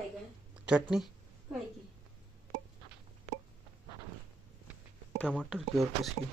चटनी टमाटर की और किसकी?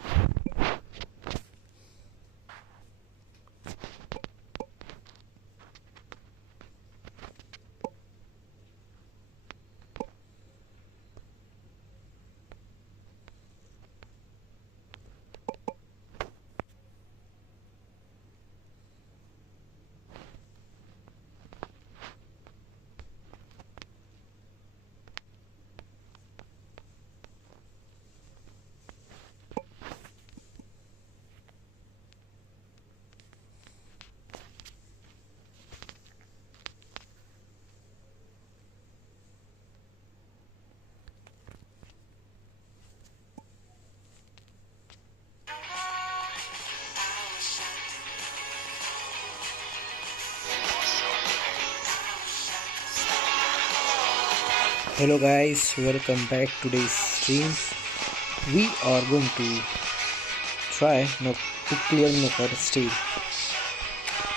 Hello guys, welcome back to today's stream. We are going to try to clear knockout stage.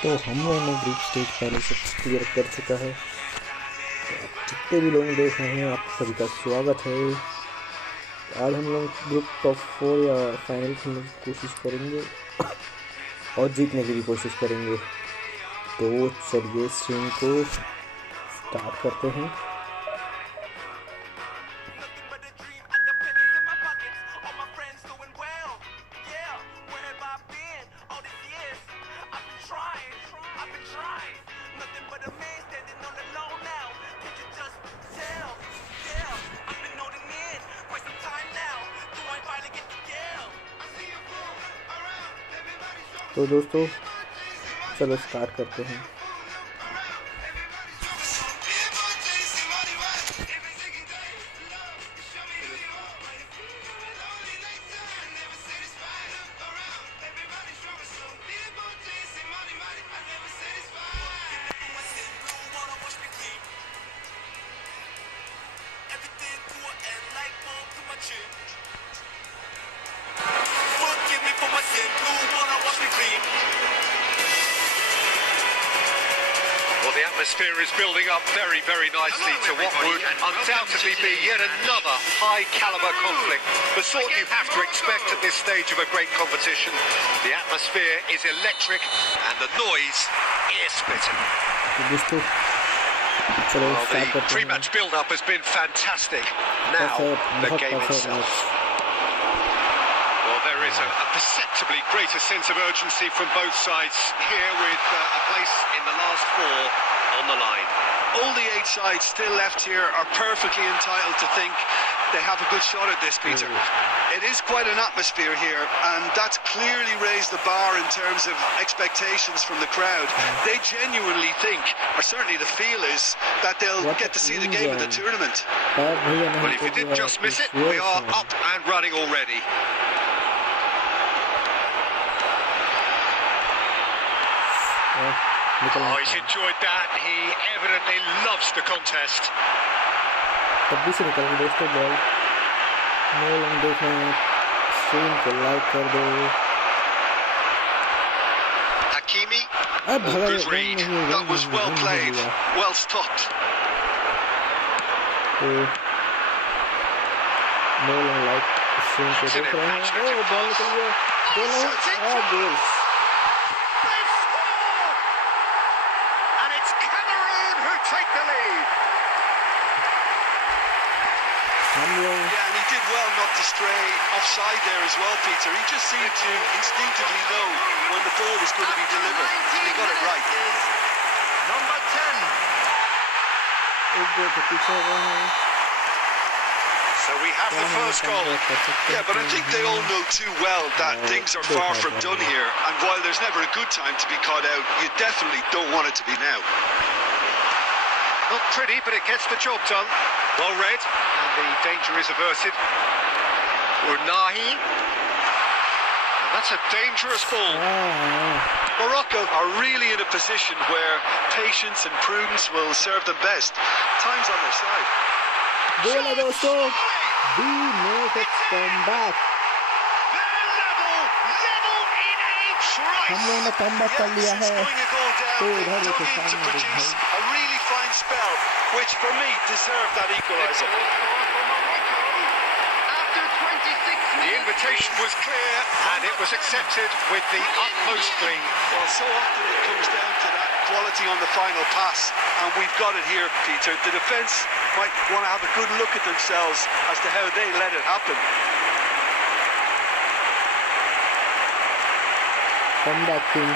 तो हम लोगों ने ग्रुप स्टेज पहले से क्लियर कर चुका है। तो जितने भी लोग देख रहे हैं आप सभी का स्वागत है। आज हम लोग ग्रुप टॉप 4 या फाइनल खेलने की कोशिश करेंगे और जीतने की भी कोशिश करेंगे। तो चलिए स्ट्रीम को स्टार्ट करते हैं। तो दोस्तों चलो स्टार्ट करते हैं। The atmosphere is building up very, very nicely to what would undoubtedly be yet another high-caliber conflict. The sort you have to expect at this stage of a great competition. The atmosphere is electric and the noise ear-splitting. Well, the pre-match build-up has been fantastic. Now, the game itself. Well, there is a perceptibly greater sense of urgency from both sides here with a place in the last four on the line. All the 8 sides still left here are perfectly entitled to think they have a good shot at this, Peter. It is quite an atmosphere here, and that's clearly raised the bar in terms of expectations from the crowd. They genuinely think, or certainly the feel is, that they'll get to see the game of the tournament. Well, if you did just miss it, we are up and running already. Oh, he's enjoyed that. He evidently loves the contest. तब से निकल गई दोस्तों ball. नौ लोग देख रहे हैं, stream को लाइक कर दो। Hakimi. Good read. That was well played. Well stopped. नौ लोग लाइक स्ट्रीम को देख रहे हैं। ओ बॉल निकल गया। दोनों गोल। Take the lead. Yeah, and he did well not to stray offside there as well, Peter. He just seemed to instinctively know when the ball was going to be delivered, and he got it right. Number 10. So we have the first goal. Yeah, but I think they all know too well that things are far from done here, and while there's never a good time to be caught out, you definitely don't want it to be now. Not pretty, but it gets the job done. Well read, and the danger is averted. Unahi. And that's a dangerous ball. Morocco are really in a position where patience and prudence will serve them best. Time's on their side. Bola dosto. We make it come back. हम लोगों ने come back कर लिया है। A really fine spell. which for me deserved that equaliser. The invitation was clear and it was accepted with the utmost glee. Well, so often it comes down to that quality on the final pass, and we've got it here, Peter. The defence might want to have a good look at themselves as to how they let it happen. Come back, King.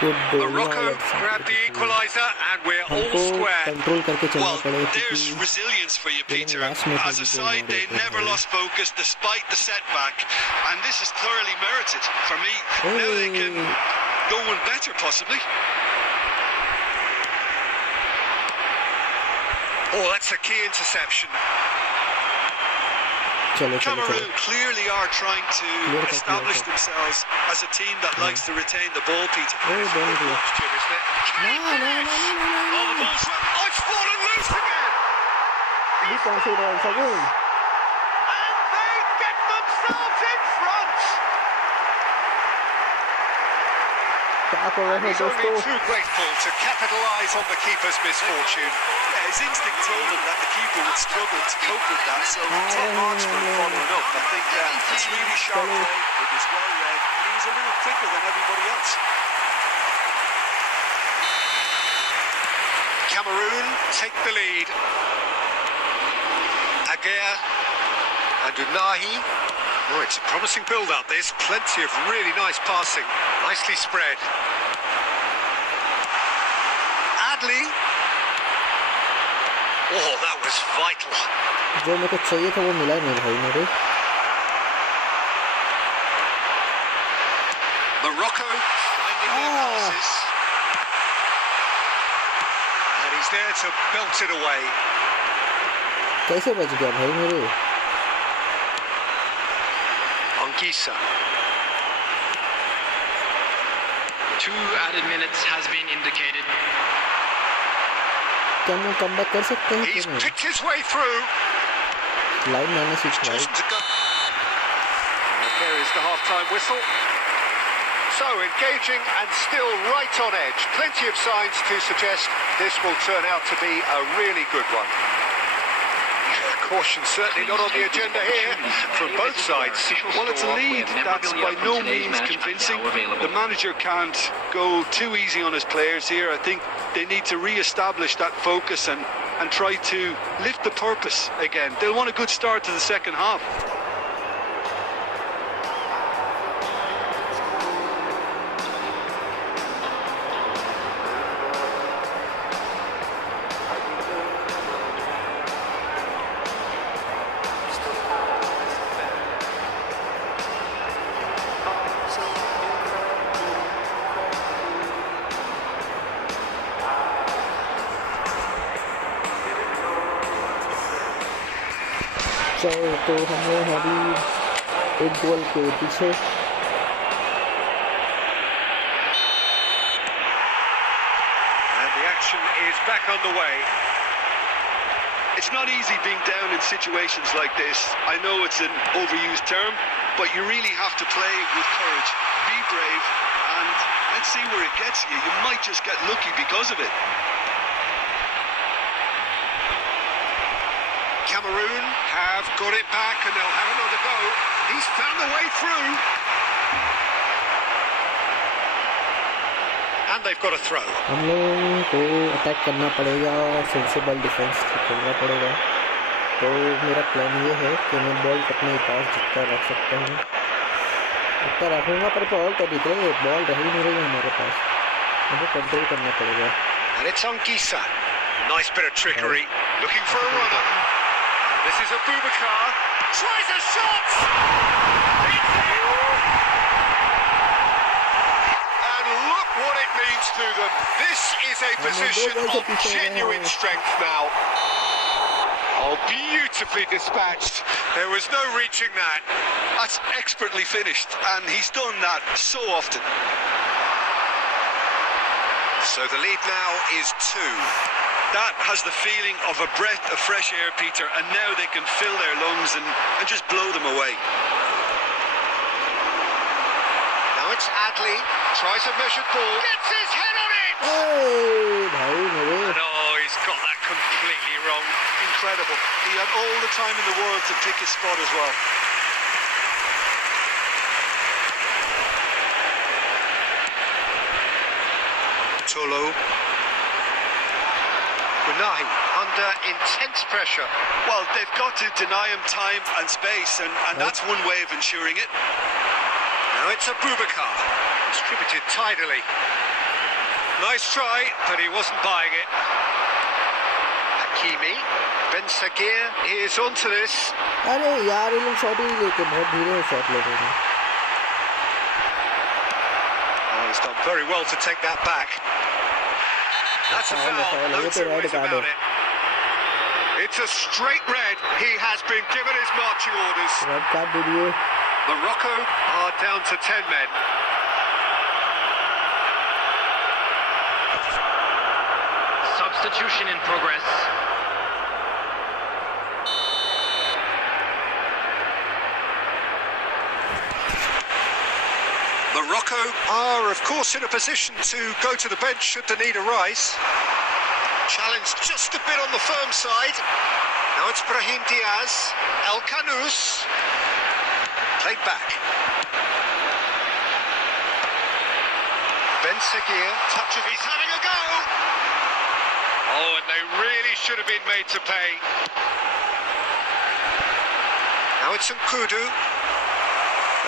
Good ball. Morocco grabbed the equaliser and we're all हमको square. Control करके चलना Well, पड़ेगा there's क्योंकि resilience for you, Peter. last minute As a we go side, they down never there. lost focus despite the setback, and this is thoroughly merited for me. Now they can go one better, possibly. Oh, that's a key interception. चलो चलो Cameroon चलो clearly are trying to Clear cut, establish clear cut. themselves as a team that likes to retain the ball, Peter. ओह बहुत बढ़िया Watch, Jim, isn't it? ना ना ना ना ना Oh, the ना ball's run. Oh, it's fallen loose again. ये कौन सी बॉल सगुन And they get themselves in front. क्या कर रहे And हैं he's only दोस्तों too grateful to capitalise on the keeper's misfortune. Yeah, his instinct told him that the keeper would struggle to cope with that, so top marks for him following up. I think it's really sharp play, it was well read, and he was a little quicker than everybody else. Cameroon take the lead. Aguirre and Unahi. Oh, it's a promising build-up. There's plenty of really nice passing. Nicely spread. Adli. Oh, that was vital. जो मेरे को चाहिए था वो मिला नहीं भाई मेरे Morocco finding their passes. And he's there to belt it away. कैसे बच गया भाई मेरे Anguissa. 2 added minutes has been indicated. क्या हम कम बैक कर सकते हैं He's क्या नहीं picked his way through. Line मैंने स्विच Chosen किया to go. And there is the half-time whistle. So engaging and still right on edge. Plenty of signs to suggest this will turn out to be a really good one. Caution certainly not on the agenda here from both sides. Well, it's a lead that's by no means convincing. The manager can't go too easy on his players here. I think they need to re-establish that focus and try to lift the purpose again. They'll want a good start to the second half. चलो तो हम लोग अभी एक गोल के पीछे And the action is back on the way. It's not easy being down in situations like this. I know it's an overused term, but you really have to play with courage. Be brave, and let's see where it gets you. You might just get lucky because of it. Cameroon have got it back and they'll have another go. He's found the way through. And they've got a throw. हम लोगों को attack करना पड़ेगा sensible defence खेलना पड़ेगा तो मेरा plan ये है कि मैं बॉल अपने पास जितना रख सकता हूँ उतना रखूँगा पर बॉल तो निकले बॉल रही नहीं रही हमारे पास मुझे कंट्रोल करना पड़ेगा And it's Anguissa. Nice bit of trickery. Looking for a runner. This is Abubakar. Tries a shot! It's in! And look what it means to them. This is a position of genuine strength now. Oh, beautifully dispatched. There was no reaching that. That's expertly finished, and he's done that so often. So the lead now is 2. That has the feeling of a breath of fresh air, Peter, and now they can fill their lungs and just blow them away. Now it's Alex Adley tries a measured ball. Gets his head on it! भाई मेरे No, he's got that completely wrong. Incredible. He had all the time in the world to pick his spot as well. Tolo. Unahi under intense pressure. Well, they've got to deny him time and space, and that's one way of ensuring it. Now it's Abubakar. Distributed tidily. Nice try, but he wasn't buying it. Hakimi. Ben Sagir is onto this. अरे यार ये लोग shot ही लेके बहुत धीरे shot ले रहे हैं Oh, he's done very well to take that back. That's a foul, no two ways about it. It's a straight red. He has been given his marching orders. Red card दे दिए Morocco are down to 10 men. Substitution in progress. Morocco are, of course, in a position to go to the bench should the need arise. Challenged just a bit on the firm side. Now it's Brahim Diaz. El Kanous. Played back. Ben Sagir. Touch of he's having a go. Oh, and they really should have been made to pay. Now it's Nkudu.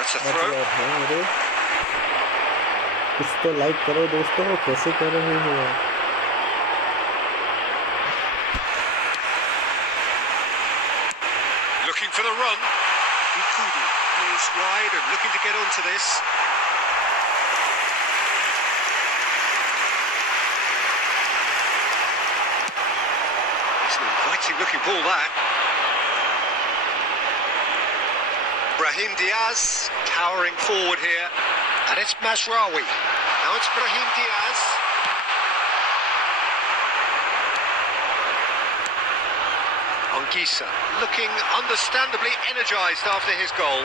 That's a throw. कुछ तो like करो दोस्तों कैसे कर रहे हो Looking for the run. Nkudu is wide and looking to get onto this. It's an inviting looking ball that. Brahim Diaz towering forward here. And it's Masraoui. Now it's Brahim Diaz. Anguissa looking understandably energised after his goal.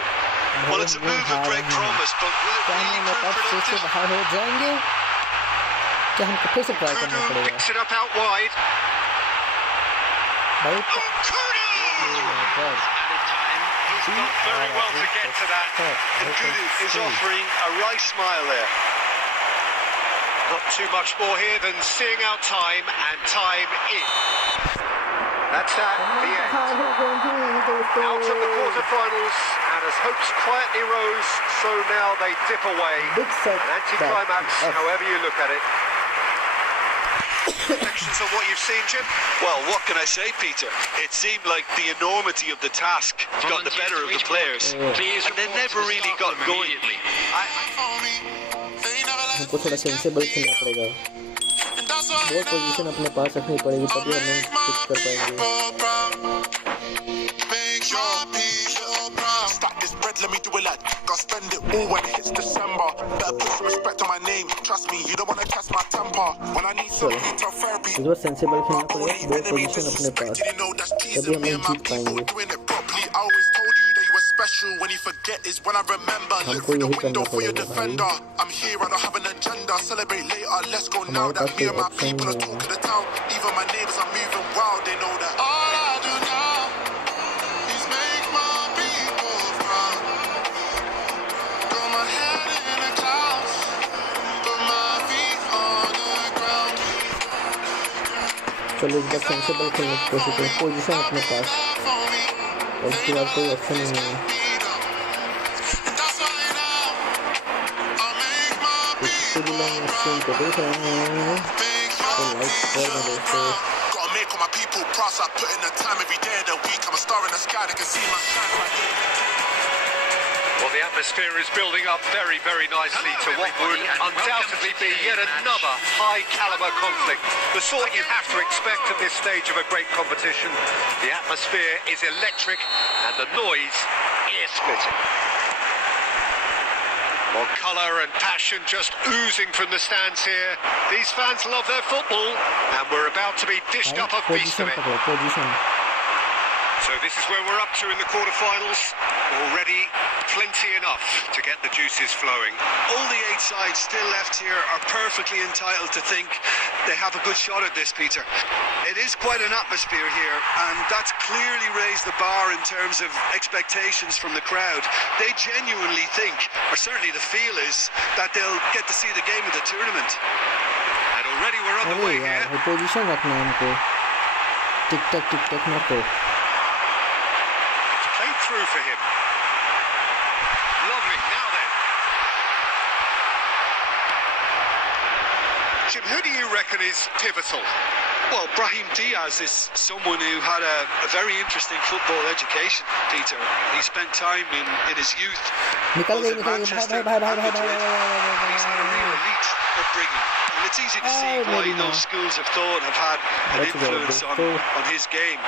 Well, it's a move of great promise, but will it really prove productive? बाहर हो जाएंगे क्या हमको फिर से try करना Kudu पड़ेगा picks it up out wide. भाई Kudu! Added time. He's done very well to get to that. Nkudu is offering a right smile there. Not too much more here than seeing out time and time in. That's at the end. Out of the quarterfinals, and as hopes quietly rose, so now they dip away. Big set An anticlimax, back. however you look at it. Reflections on what you've seen, Jim? Well, what can I say, Peter? It seemed like the enormity of the task got the better of the players, Please and they never really got going. हमको थोड़ा sensible खेलना पड़ेगा बहुत position अपने पास रखनी पड़ेगी तभी हम कुछ कर पाएंगे Stack this bread, let me do it like I spend it all when it hits December. Better put some respect on my name. Trust me, you don't wanna test my temper. When I need some mental therapy, इस बार sensible खेलना पड़ेगा बहुत position अपने पास तभी हम जीत पाएंगे doing it properly. I always told you that you were special. When you forget is when I remember. Look through the window for your defender. I'm here, I don't have an agenda. Celebrate later, let's go now. That me and my people are talking the town. Even my neighbors are moving wild, they know that. All I do now is make my people proud. Got my head in the clouds, but my feet on the ground. चलो इस बार sensible खेलने की कोशिश करें position अपने पास और उसके बाद कोई ऑप्शन नहीं है इसके लिए हम स्क्रीन को देख रहे हैं तो लाइक कर दें दोस्तों Gotta make all my people proud, so I put in the time every day of the week. I'm a star in the sky, they can see my shine right here. Well, the atmosphere is building up very, very nicely to what would undoubtedly be yet another high-caliber conflict. The sort you have to expect at this stage of a great competition. The atmosphere is electric and the noise ear-splitting. Well, colour and passion just oozing from the stands here. These fans love their football and we're about to be dished up a feast position of it. पकड़ो position So this is where we're up to in the quarterfinals. Already plenty enough to get the juices flowing. All the 8 sides still left here are perfectly entitled to think they have a good shot at this, Peter. It is quite an atmosphere here, and that's clearly raised the bar in terms of expectations from the crowd. They genuinely think, or certainly the feel is, that they'll get to see the game of the tournament. And already we're on the अरे way यार here. Position रखना है हमको टिक टक नको Played through for him. Lovely. Now then. Jim, who do you reckon is pivotal? Well, Brahim Diaz is someone who had a very interesting football education, Peter. He spent time in his youth निकल both गई in Manchester भाई and Madrid. He's had a real elite upbringing, and it's easy to see why those schools of thought have had an Let's go, influence on his game.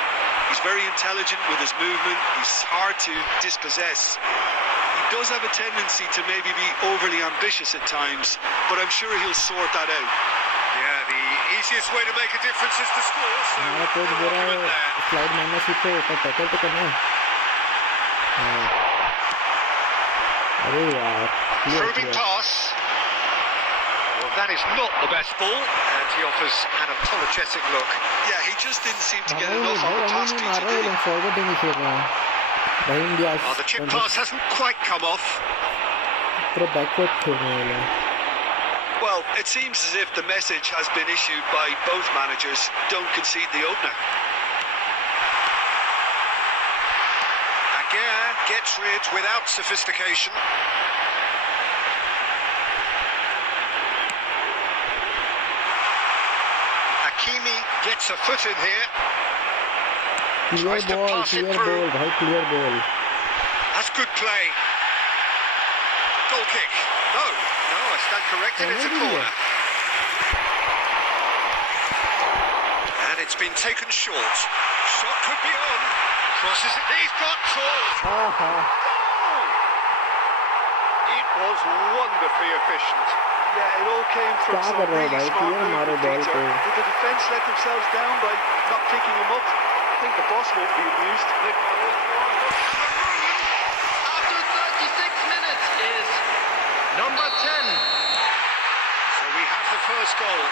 He's very intelligent with his movement. He's hard to dispossess. He does have a tendency to maybe be overly ambitious at times, but I'm sure he'll sort that out. Yeah, the easiest way to make a difference is to score, so हमारा coach no बोल रहा argument है there. Slide मारना सीखो पर tackle तो करना है हाँ। अरे यार clear Probing किया। pass. Well, that is not the best ball, and he offers an apologetic look. Yeah, he just didn't seem to get भाई enough on the pass, नहीं मार Peter, रहे did he? लोग फॉरवर्ड ही नहीं खेल रहे हैं Brahim Diaz Oh, the chip pass hasn't quite come off. पूरा बैकवर्ड खेल रहे हैं लोग Well, it seems as if the message has been issued by both managers. Don't concede the opener. Aguirre gets rid without sophistication. Hakimi gets a foot in here. Clear Tries to ball pass it clear through. Ball भाई clear ball That's good play. Goal kick. No, I stand corrected. It's a corner. And it's been taken short. Shot could be on. Crosses it. He's got Troll. आहा It was wonderfully efficient. Yeah, it all came from क्या some कर रहे हो really भाई smart clear मारो movement, ball Peter. को Did the defence let themselves down by not picking him up? I think the boss won't be amused. After 36 minutes is number 10. So we have the first goal.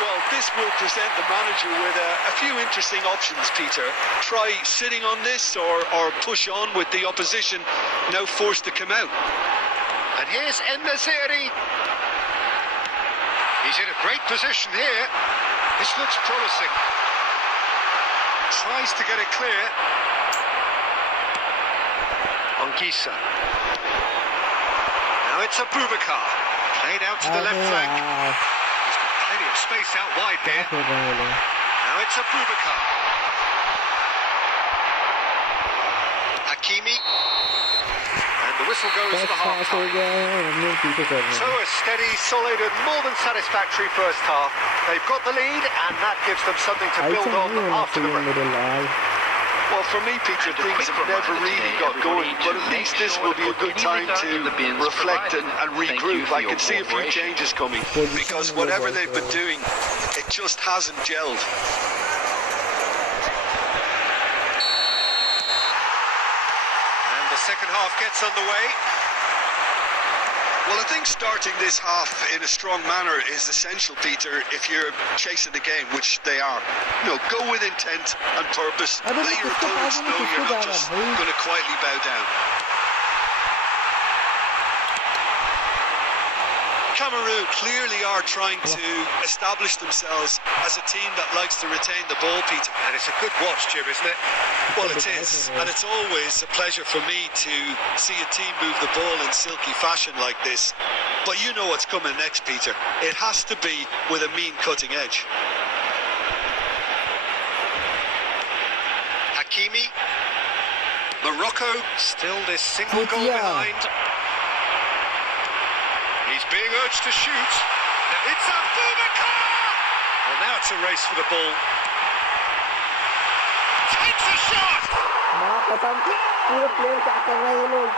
Well, this will present the manager with a few interesting options, Peter. Try sitting on this or push on with the opposition now forced to come out. And here's En-Nesyri. He's in a great position here. This looks promising. Tries to get it clear. Anguissa. Now it's Abubakar. Played out to the left अरे flank. यार He's got plenty of space out wide क्या here. खेल रहे हैं ये लोग Now it's Abubakar. Hakimi. And the whistle goes first for half हो half-time. गया है और हम लोग पीछे कर रहे So हैं a steady, solid and more than satisfactory first half. They've got the lead and that gives them something to I build तो on नहीं होना after the चाहिए break. मेरे लाल Well, for me, Peter, things have never really got going, but at least this will be a good time to reflect and regroup. I can see a few changes coming, because whatever they've been doing, it just hasn't gelled. And the second half gets underway. Well, I think starting this half in a strong manner is essential, Peter, if you're chasing the game, which they are. No, go with intent and purpose. I don't Let your think it's opponents the know problem, you're it's not the just problem. going to quietly bow down. Cameroon clearly are trying to establish themselves as a team that likes to retain the ball, Peter. And it's a good watch, Jim, isn't it? Well, it is, and it's always a pleasure for me to see a team move the ball in silky fashion like this. But you know what's coming next, Peter. It has to be with a mean cutting edge. Hakimi. Morocco still this single goal Yeah. behind. He's being urged to shoot. It's Abubakar! Well, now it's a race for the ball. Takes a shot! माँ कसम पूरे player क्या कर रहे हैं ये लोग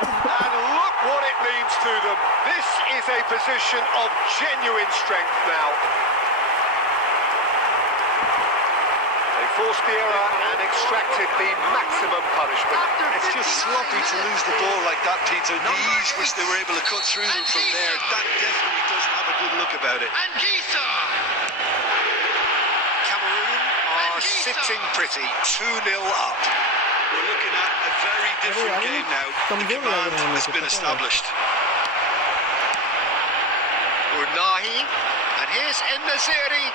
And look what it means to them. This is a position of genuine strength now. They forced the error and extracted the maximum punishment. It's just sloppy to lose the ball like that, Peter. The ease which they were able to cut through them from there, that definitely doesn't have a good look about it. Cameroon are sitting pretty, 2-0 up. We're looking at a very different game now. The command has been established. Unahi, and here's En-Nesyri.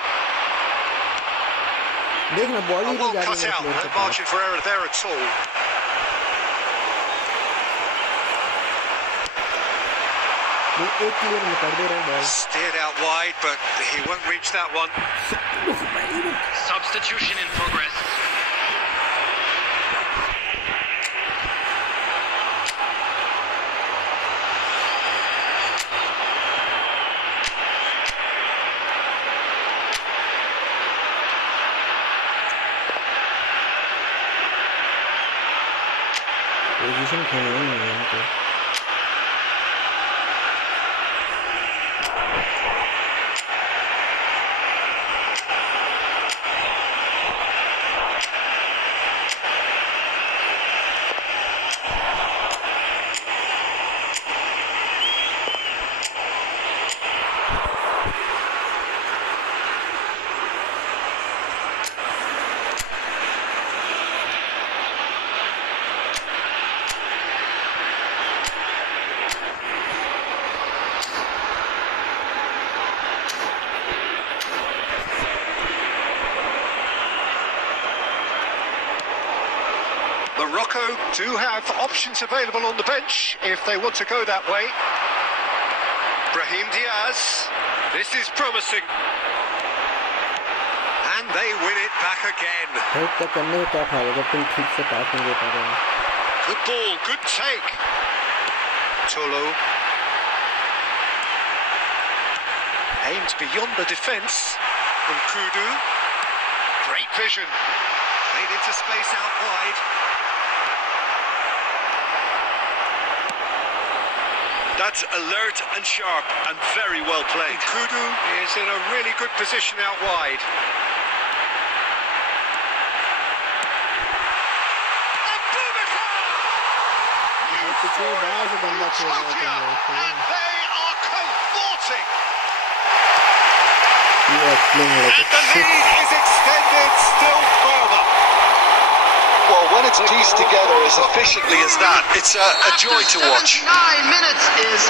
देखना ball ही Well नहीं जा cut रही out, मेरे no player के margin for error there at all. पास एक clear में कर दे रहे हैं ball Steered out wide, but he won't reach that one. Substitution in progress. Position खेलना ही नहीं है इनको Morocco do have options available on the bench if they want to go that way. Brahim Diaz, this is promising. And they win it back again. Help तो करने में क्या फायदा जब तुम ठीक से पास नहीं दे पा रहे हो Good ball, good take. Tolo. Aimed beyond the defence. Nkudu. Great vision. Made into space out wide. That's alert and sharp and very well played. Nkudu is in a really good position out wide. पिछले बार से बंदा खेल रहा था And they are cavorting. You are playing like And the lead is extended still further. Well, when it's pieced together as efficiently as that, it's a joy to watch. 9 minutes is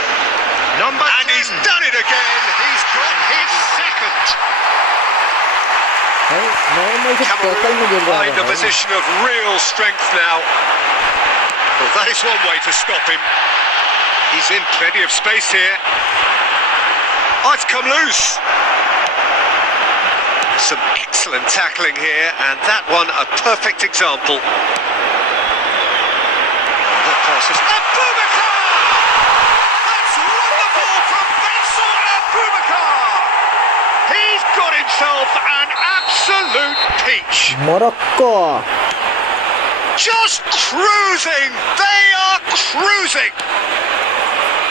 number 10. And he's done it again. He's got his second. Normal से tackle में गिर रहा Cameroon find a है position of real strength now. Well, that is one way to stop him. He's in plenty of space here. Oh, it's come loose. Some excellent tackling here, and that one a perfect example. That pass is Abubakar! That's wonderful from Benson Abubakar! He's got himself an absolute peach. Morocco Just cruising! They are cruising!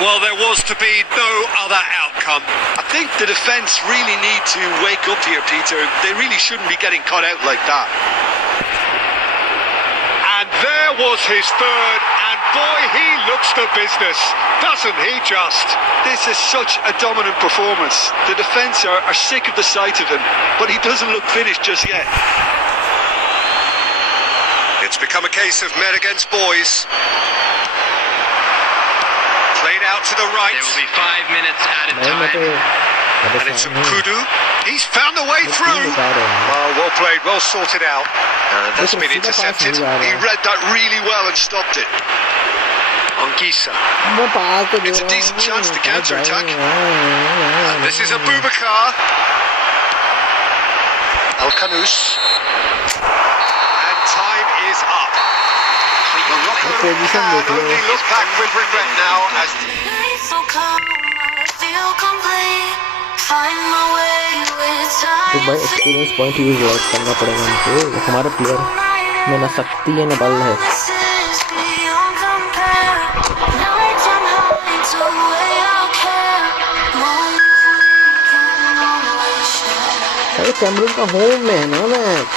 Well, there was to be no other outcome. I think the defence really need to wake up here, Peter. They really shouldn't be getting caught out like that. And there was his third, and boy, he looks the business, doesn't he just? This is such a dominant performance. The defence are sick of the sight of him, but he doesn't look finished just yet. It's become a case of men against boys. Played out to the right. There will be 5 minutes added नहीं मैं time. तो And it's Nkudu. He's found a way through. Well played, well sorted out. That's been intercepted. He read that really well and stopped it. Anguissa. वो पास तो It's a decent chance to counter-attack. And this is Abubakar. Al-Kanous. And time is up. Morocco position can look only low. look back with regret now as Nights will come, I feel complete. Find my way with तो time. भाई experience point use करना पड़ेगा हमको हमारे player में ना शक्ति है ना बल है Promises beyond compare. Nighttime high to way I care. Moments we can only share. अरे कैमरून का होम में है ना match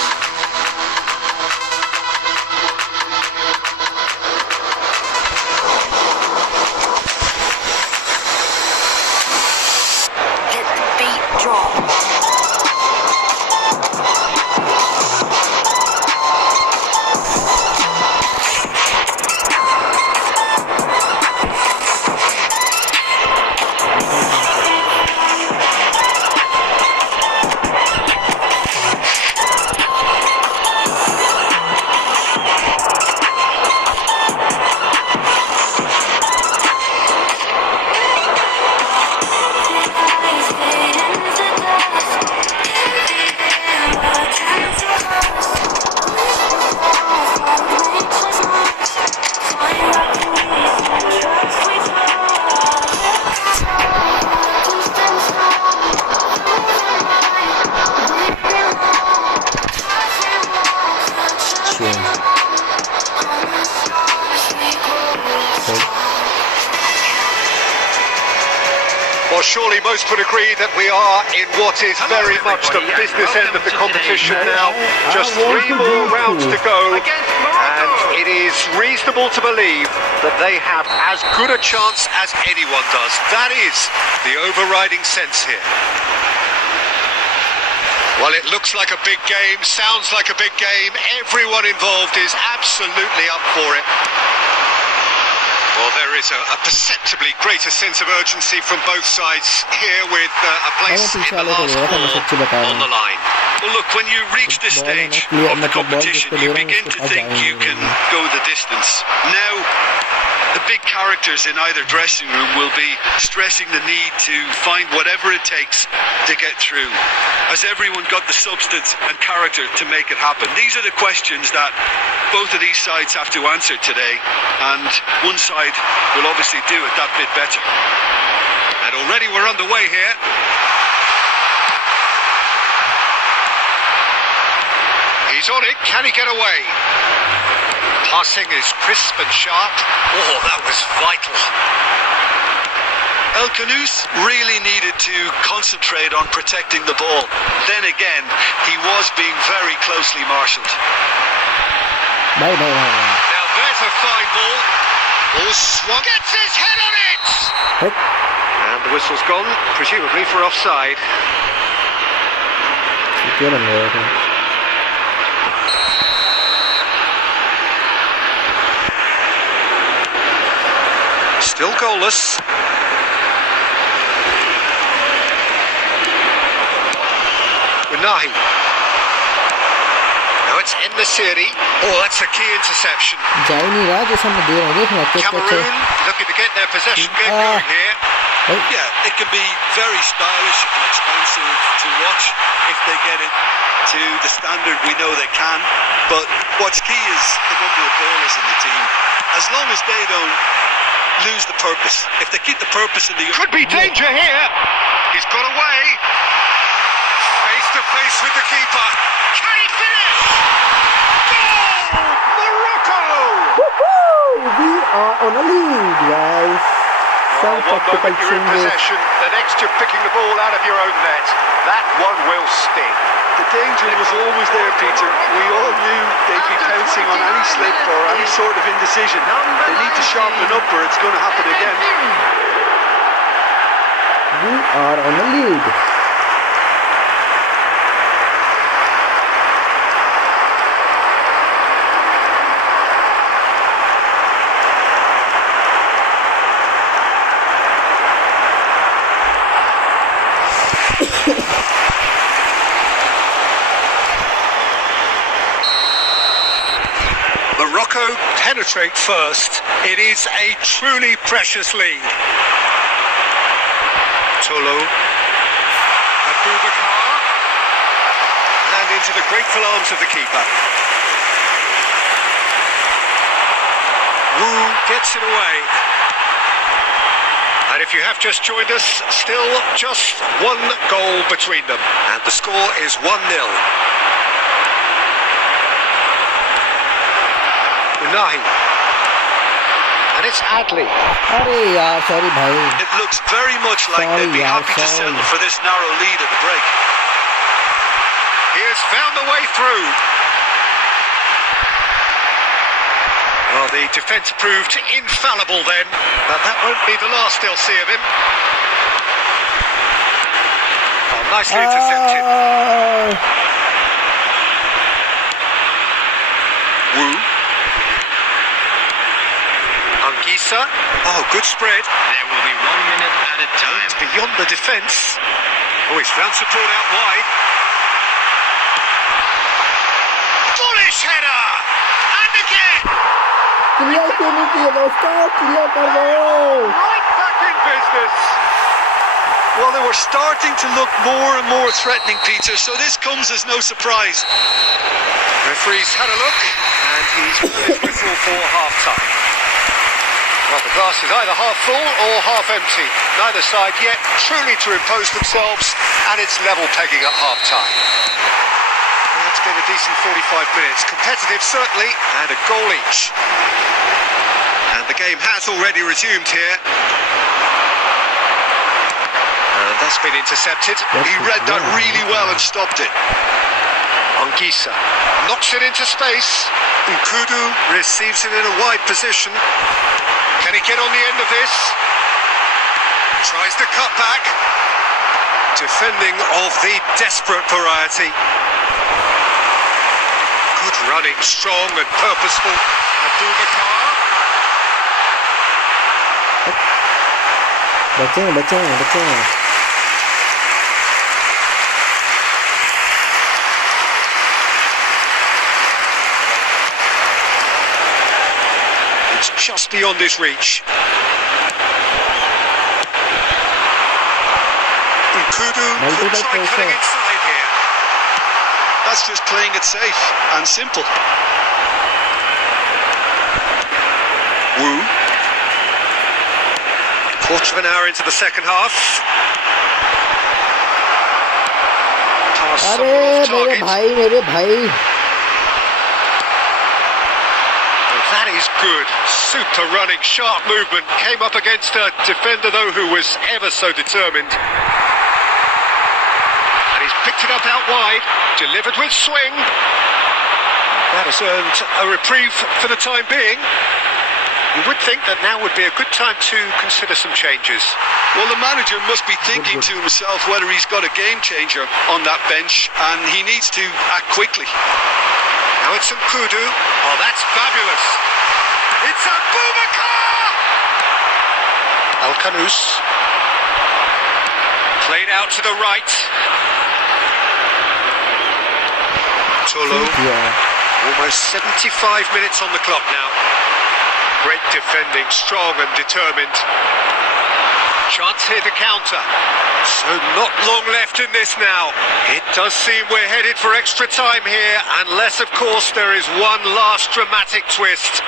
Well, surely most would agree that we are in what is very much the business end of the competition now. Just 3 more rounds to go, and it is reasonable to believe that they have as good a chance as anyone does. That is the overriding sense here. Well, it looks like a big game, sounds like a big game. Everyone involved is absolutely up for it. Well, there is a perceptibly greater sense of urgency from both sides here with a place in the last ball on the line. Well, look, when you reach this stage of the competition, you begin to think you can go the distance. Now, the big characters in either dressing room will be stressing the need to find whatever it takes to get through. Has everyone got the substance and character to make it happen? These are the questions that both of these sides have to answer today, and one side will obviously do it that bit better. And already we're underway here. He's on it, can he get away? Passing is crisp and sharp. Oh, that was vital. El Khanous really needed to concentrate on protecting the ball. Then again, he was being very closely marshalled. Bye. Now there's a fine ball. Oh, Swan gets his head on it! And the whistle's gone, presumably for offside. Still goalless. Unahi. Now it's En-Nesyri. Oh, that's a key interception. Cameroon looking to get their possession game going here. Yeah, it can be very stylish and expensive to watch if they get it to the standard we know they can. But what's key is the number of ballers in the team. As long as they don't lose the purpose. If they keep the purpose in the... Could be danger here. He's got away. Face to face with the keeper. Can he finish? Goal! Morocco! Woohoo! We are on a lead, guys. Well, one moment you're in possession, the next you're picking the ball out of your own net. That one will sting. The danger was always there, Peter. We all knew they'd be pouncing on any slip or any sort of indecision. They need to sharpen up or it's going to happen again. We are on a lead. Morocco penetrate first. It is a truly precious lead. Tolo. Abubakar. And into the grateful arms of the keeper. Wu gets it away. And if you have just joined us, still just one goal between them. And the score is 1-0. Unahi. And it's Adli. Sorry, bhai. It looks very much like they'd be happy to settle for this narrow lead at the break. He has found the way through. Well, the defence proved infallible then, but that won't be the last they'll see of him. Well, Nicely intercepted. Wu. Anguissa. Oh, good spread. There will be 1 minute added time. It's beyond the defence. Oh, he's found support out wide. Bullish header! And again! Clear क्यों नहीं किया दोस्तों? Clear कर दो। Right back in business. Well, they were starting to look more and more threatening, Peter, so this comes as no surprise. Referee's had a look, and he's whistle for half-time. Well, the glass is either half full or half empty. Neither side yet truly to impose themselves, and it's level pegging at half-time. Well, it's been a decent 45 minutes. Competitive, certainly, and a goal each. And the game has already resumed here. And that's been intercepted. He read that really well and stopped it. Anguissa knocks it into space. Nkudu receives it in a wide position. Can he get on the end of this? Tries to cut back. Defending of the desperate variety. Good running, strong and purposeful. Abubakar. बचे। It's just beyond his reach. Nkudu could try cutting inside here. That's just playing it safe and simple. Wu. Quarter of an hour into the second half. Pass अरे somewhat off मेरे भाई That is good. Super running, sharp movement. Came up against a defender, though, who was ever so determined. And he's picked it up out wide. Delivered with swing. That has earned a reprieve for the time being. You would think that now would be a good time to consider some changes. Well, the manager must be thinking to himself whether he's got a game changer on that bench, and he needs to act quickly. Now it's Nkudu. Oh, that's fabulous. It's Abubakar! Al-Kanous. Played out to the right. Tolo. Almost 75 minutes on the clock now. Great defending, strong and determined. Chance here to counter. So not long left in this now. It does seem we're headed for extra time here, unless of course there is one last dramatic twist.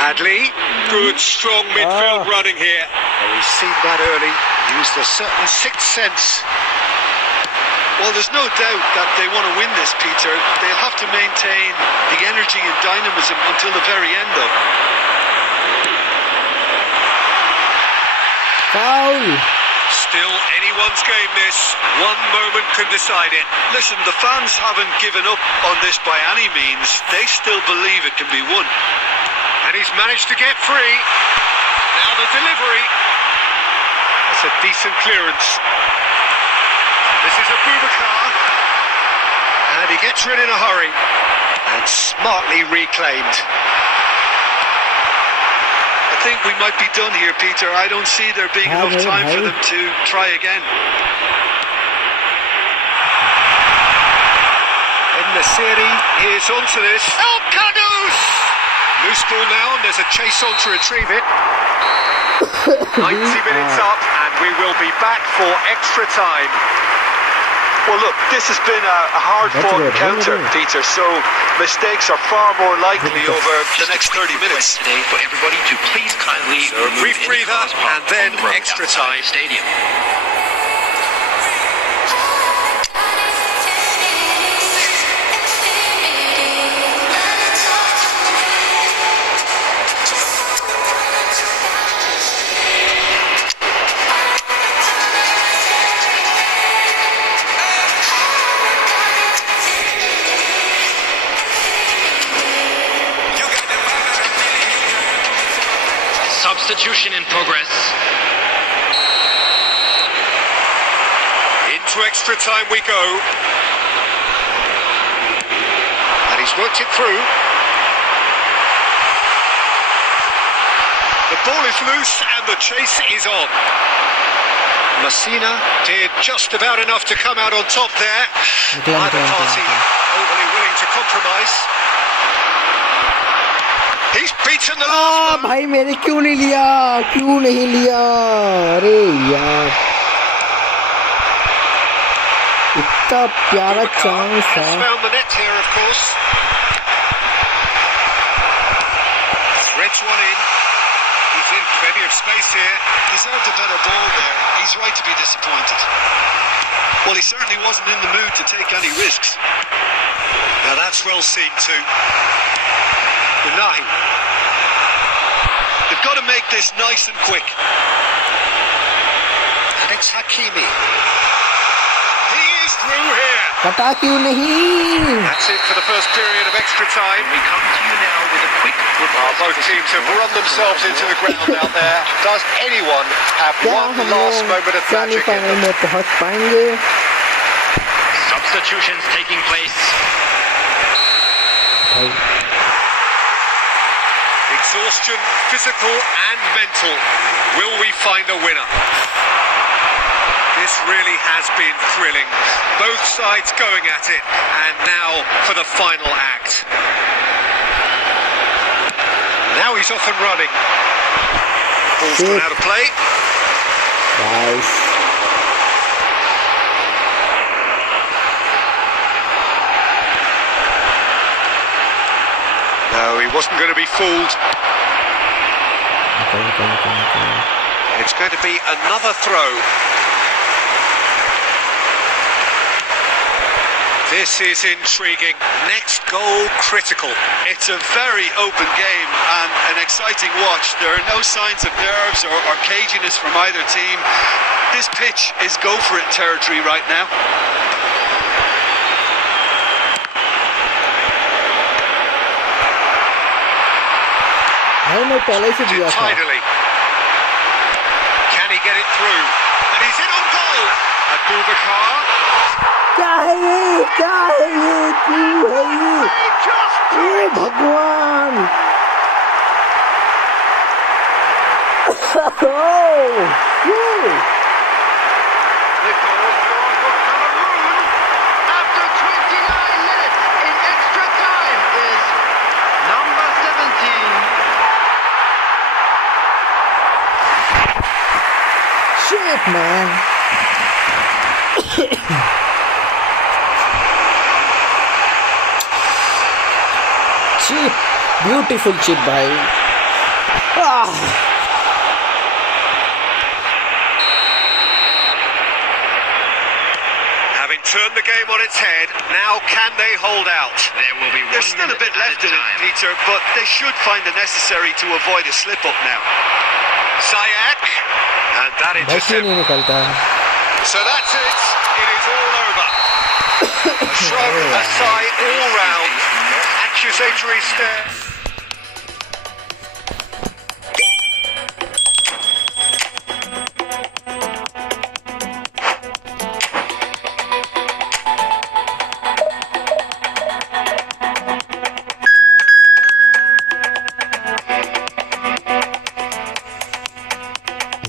Hadley, good strong midfield running here. Oh, he's seen that early, used a certain sixth sense. Well, there's no doubt that they want to win this, Peter. They'll have to maintain the energy and dynamism until the very end, though. Foul. Still anyone's game this. One moment can decide it. Listen, the fans haven't given up on this by any means. They still believe it can be won. And he's managed to get free. Now the delivery. That's a decent clearance. This is Abubakar. And he gets rid in a hurry. And smartly reclaimed. I think we might be done here, Peter. I don't see there being enough time for them to try again. El-Nassiri is onto this. Al-Kanous! Loose ball now, and there's a chase on to retrieve it. 90 minutes up, and we will be back for extra time. Well, look, this has been a hard-fought encounter, Peter, so mistakes are far more likely over the next 30 minutes. Today for everybody to please kindly So a brief breather, and then extra time. Stadium. Substitution in progress. Into into extra time we go. And he's worked it through. The ball is loose and the chase is on. Messina did just about enough to come out on top there. Neither party overly willing to compromise. He's beaten the last man. भाई मैंने क्यों नहीं लिया अरे यार इतना प्यारा chance है Found the net here, of course. Threads one in. He's in plenty of space here. Deserved a better ball there. He's right to be disappointed. Well, he certainly wasn't in the mood to take any risks. Now that's well seen too. Unahi. They've got to make this nice and quick. And it's Hakimi. He is through here. कटा क्यों नहीं That's it for the first period of extra time. We come to you now with a quick report. Both teams have run themselves into the ground out there. Does anyone have क्या one हम last लोग moment of magic in semifinal them? में पहुंच पाएंगे Substitutions taking place. भाई Exhaustion, physical and mental. Will we find a winner? This really has been thrilling. Both sides going at it. And now for the final act. Now he's off and running. Ball's gone out of play. Nice. No, he wasn't going to be fooled. It's going to be another throw. This is intriguing. Next goal critical. It's a very open game and an exciting watch. There are no signs of nerves or caginess from either team. This pitch is go for it territory right now. भाई मैं पहले से दिया था Tidily. Can he get it through? And he's in on goal. Abubakar. क्या है ये क्यों है ये भगवान The goal scored for Cameroon. After 29 minutes in extra time is number 17. shit man chip beautiful chip भाई Having turned the game on its head, now can they hold out? There will be There's still a bit left in it, Peter, but they should find the necessary to avoid a slip-up now. Sayak. And that भाई क्यों intercept. नहीं निकलता So that's it. It is all over. A shrug, a sigh all round. Accusatory stare.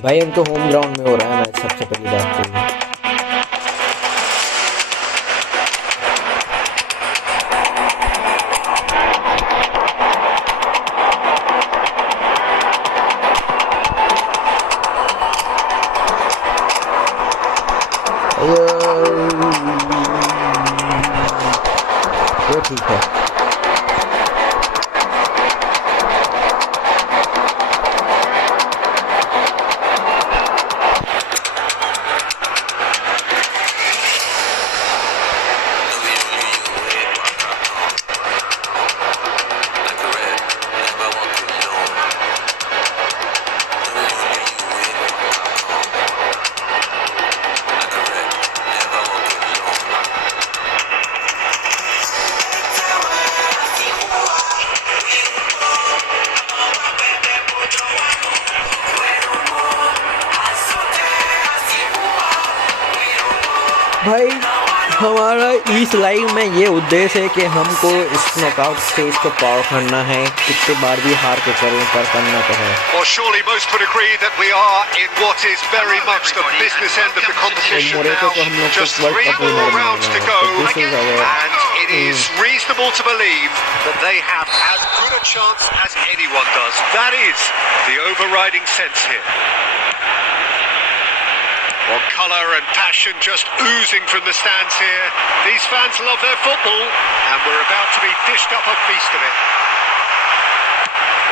भाई हम तो home ground में हो रहा है मैच सबसे पहली बात तो ये। वो ठीक है भाई हमारा इस लाइव में ये उद्देश्य है कि हमको इस नॉकआउट स्टेज को पार करना है, कितने बार भी हार के करें पर करना तो है। Well, surely most would agree that we are in what is very much the business end of the competition now. Just 3 more rounds to go, and it is reasonable to believe that they have as good a chance as anyone does. That is the overriding sense here. Well, colour and passion just oozing from the stands here. These fans love their football, and we're about to be dished up a feast of it.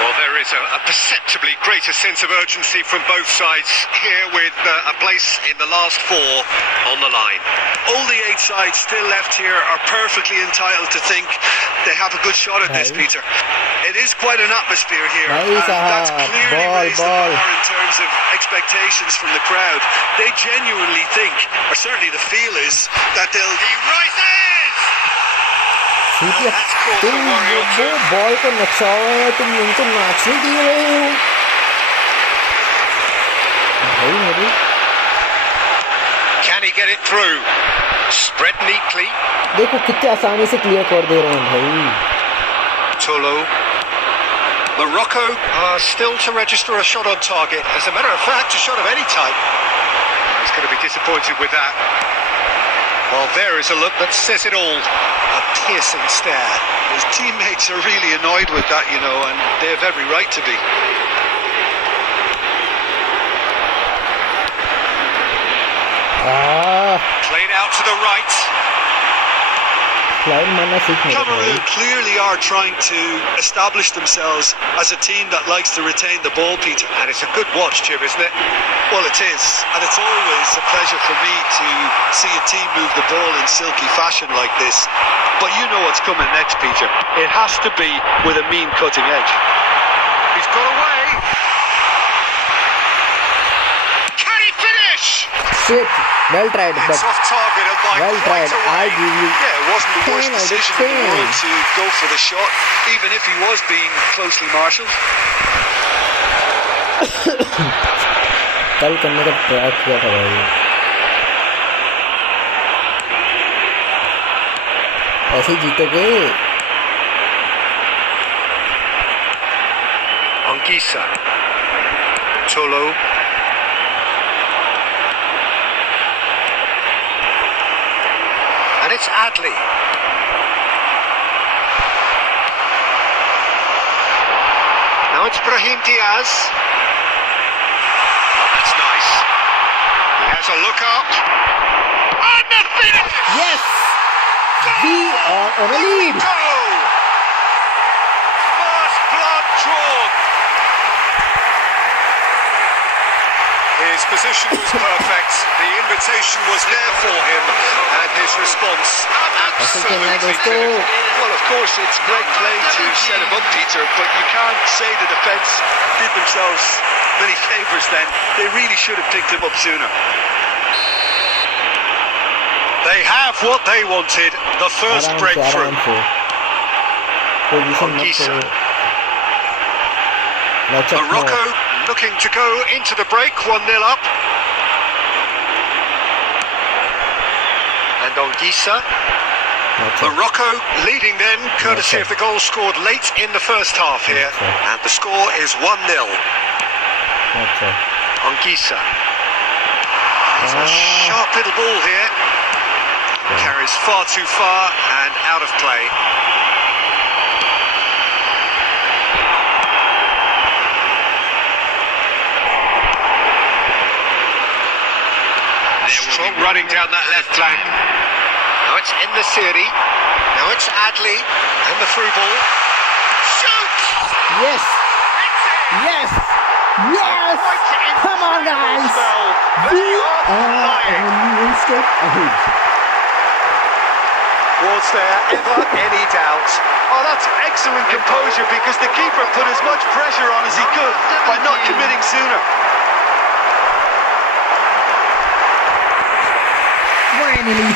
Well, there is a perceptibly greater sense of urgency from both sides here, with a place in the last 4 on the line. All the 8 sides still left here are perfectly entitled to think they have a good shot at this, Peter. It is quite an atmosphere here, and that's clearly raised the bar in terms of expectations from the crowd. They genuinely think, or certainly the feel is, that they'll... He rises! तुम वो ball को नचाओ है, तुम उनको नाचने दे रहे हो भाई मेरी। Can he get it through? Spread neatly. देखो कितने आसानी से क्लियर कर दे रहे हैं भाई। Tolo. Morocco are still to register a shot on target. As a matter of fact, a shot of any type. He's going to be disappointed with that. Well, there is a look that says it all. A piercing stare. His teammates are really annoyed with that, you know, and they have every right to be. Played out to the right. Cameroon clearly are trying to establish themselves as a team that likes to retain the ball, Peter. And it's a good watch, Jim, isn't it? Well, it is. And it's always a pleasure for me to see a team move the ball in silky fashion like this. But you know what's coming next, Peter. It has to be with a mean cutting edge. He's got away. Can he finish? Shit. Well tried, but it's off target and by well tried. I give you it wasn't the worst 10 out of decision in the 10. world to go for the shot, even if he was being closely marshalled. कल करने का try किया था भाई, ऐसे ही जीतोगे। Anguissa. Tolo. And it's Adli. Now it's Brahim Diaz. Oh, that's nice. He has a look up. And the finish! Yes, we are on a lead. Go! First blood drawn. His position was perfect. The invitation was there for him, and his response absolutely clinical. Well, of course, it's great play to set him up, Peter, but you can't say the defence did themselves many favours then. They really should have picked him up sooner. They have what they wanted, the first breakthrough. Anguissa. Morocco looking to go into the break, 1-0 up. And Anguissa. Morocco leading then, courtesy of the goal scored late in the first half here. And the score is 1-0. Anguissa. There's a sharp little ball here. Carries far too far and out of play. Strong running down that left flank. Now it's in the Siri. Now it's Adli and the through ball. Shoots! Yes! Yes! Yes! Come on, guys! We are one step ahead. Was there ever any doubt? Oh, that's excellent composure, because the keeper put as much pressure on as he could by not committing sooner. Finally!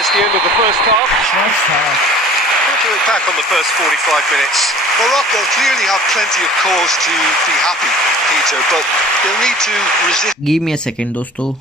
there's the end of the first half. First half. What do we pack on the first 45 minutes? Morocco clearly have plenty of cause to be happy, Peter, but they'll need to resist. Give me a second, दोस्तों.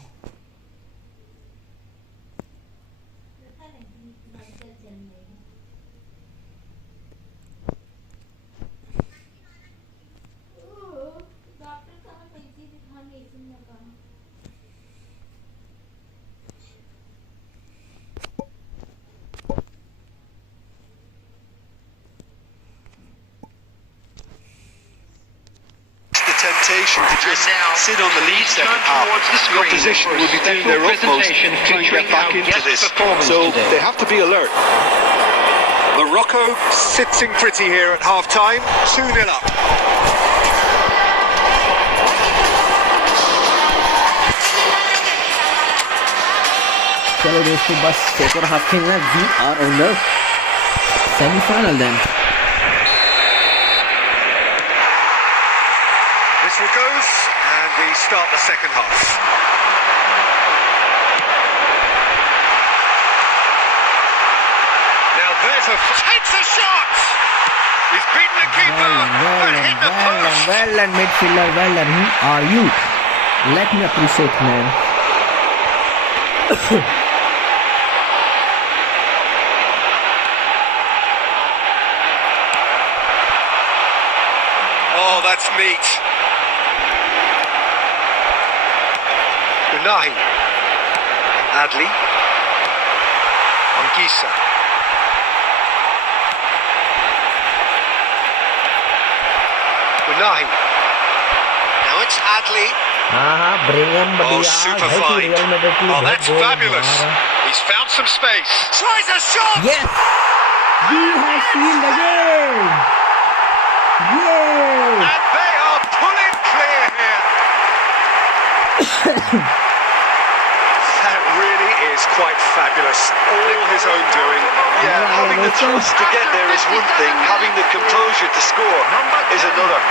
Temptation to just sit on the lead second half. The opposition will be doing their utmost to try and get back into this. So they have to be alert. Morocco sitting pretty here at half-time, 2-0 up. चलो दोस्तों बस एक और half खेलना है. We are on the semi-final then. Whistle goes, and we start the second half. Now there's takes a shot! He's beaten the keeper, but hit the post! Well done, midfielder, well done. Who are you? Let me appreciate, man. Oh, that's neat. Unahi. Adli. Anguissa. Unahi. Now it's Adli. Bring him, Oh, super fine. Oh, that's fabulous. He's found some space. Tries a shot! Yes! We have sealed the game! Yay! And they are pulling clear here. That really is quite fabulous. All his own doing. Yeah, having the trust to get there is one thing, having the composure to score is another.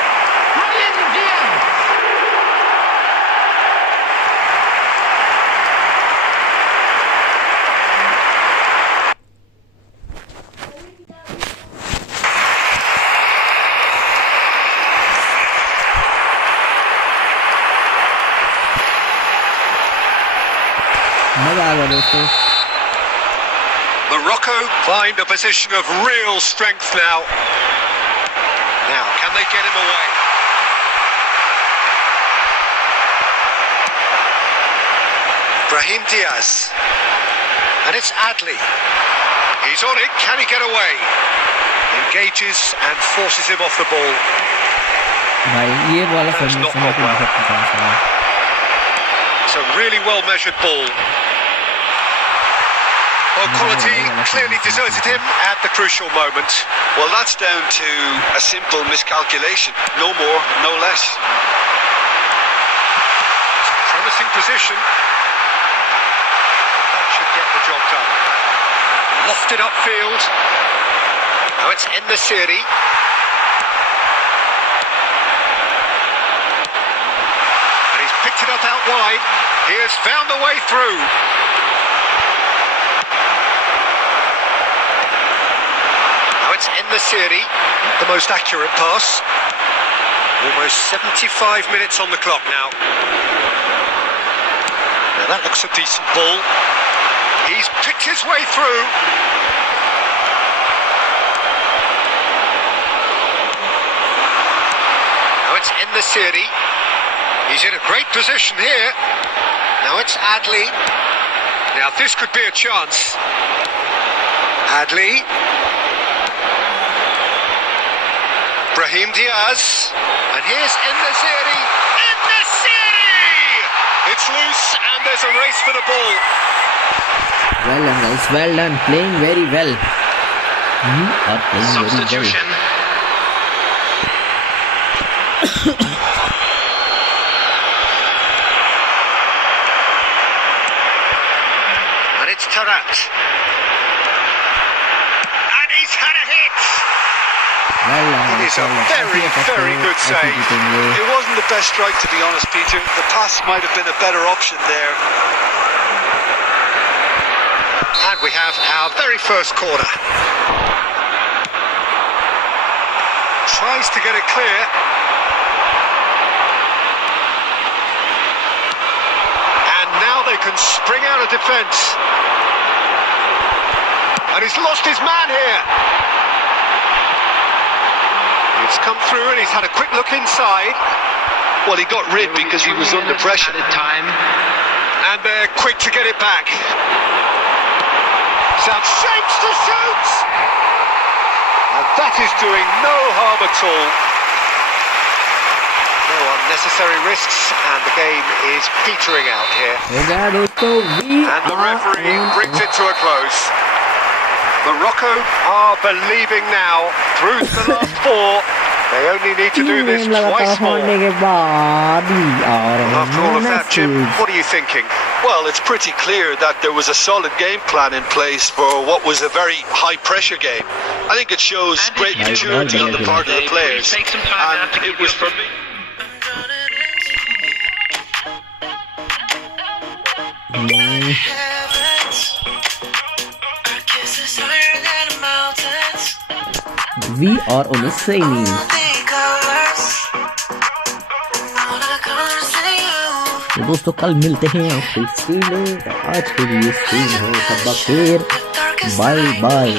मजा आ गया दोस्तों. Morocco find a position of real strength now. Now, can they get him away? Brahim Diaz. And it's Adli. He's on it. Can he get away? Engages and forces him off the ball. भाई ये वाला That's not formation gone well. बहुत पसंद है. It's a really well-measured ball. Well, quality clearly deserted him at the crucial moment. Well, that's down to a simple miscalculation. No more, no less. Promising position. That should get the job done. Lofted upfield. Now it's En-Nesyri. And he's picked it up out wide. He has found the way through. Now it's En-Nesyri. The most accurate pass. Almost 75 minutes on the clock now. Now that looks a decent ball. He's picked his way through. Now it's En-Nesyri. He's in a great position here. Now it's Adli. Now this could be a chance. Adli. Brahim Diaz. And here's En-Nesyri. En-Nesyri! It's loose and there's a race for the ball. Well done guys, well done. Playing very well. You are playing very well. Substitution. And it's Tarat. And he's had a hit. Well done. It is a very, very good save. It wasn't the best strike, to be honest, Peter. The pass might have been a better option there. And we we have our very first corner. Tries to get it clear. And now they can spring out of defence. And he's lost his man here. It's come through and he's had a quick look inside. Well, he got rid because he was under pressure. At a time. And they're quick to get it back. Sounds shapes to shoot! And that is doing no harm at all. No unnecessary risks, and the game is petering out here. And the referee brings it to a close. Morocco are believing now, through to the last four. They only need to do this twice more. After all of that, Jim, what are you thinking? Well, it's pretty clear that there was a solid game plan in place for what was a very high-pressure game. I think it shows great maturity on the part of the players, and it was for me. We are on the same. तो दोस्तों कल मिलते हैं फिर stream में। आज के लिए स्ट्रीम है, सब बखेर, बाय बाय।